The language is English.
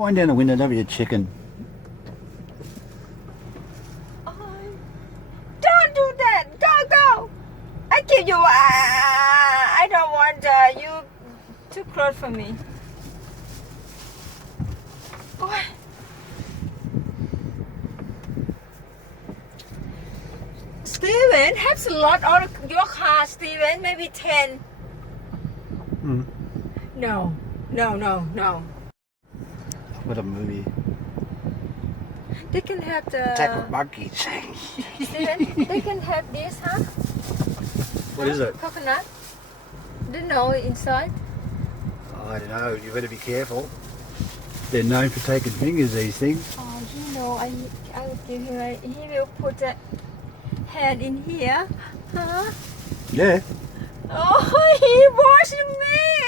Wind down the window, don't be a chicken. Oh, don't do that. Go. I give you. I don't want you too close for me. Oh. Steven, has a lot of your car, Steven. Maybe 10. Hmm. No. What a movie. They can have the. Attack with monkeys. Steven, they can have this, huh? What is it? Coconut. Don't know inside. I don't know. You better be careful. They're known for taking fingers, these things. Oh, you know, I will give him. He will put the hand in here, huh? Yeah. Oh, he watched me.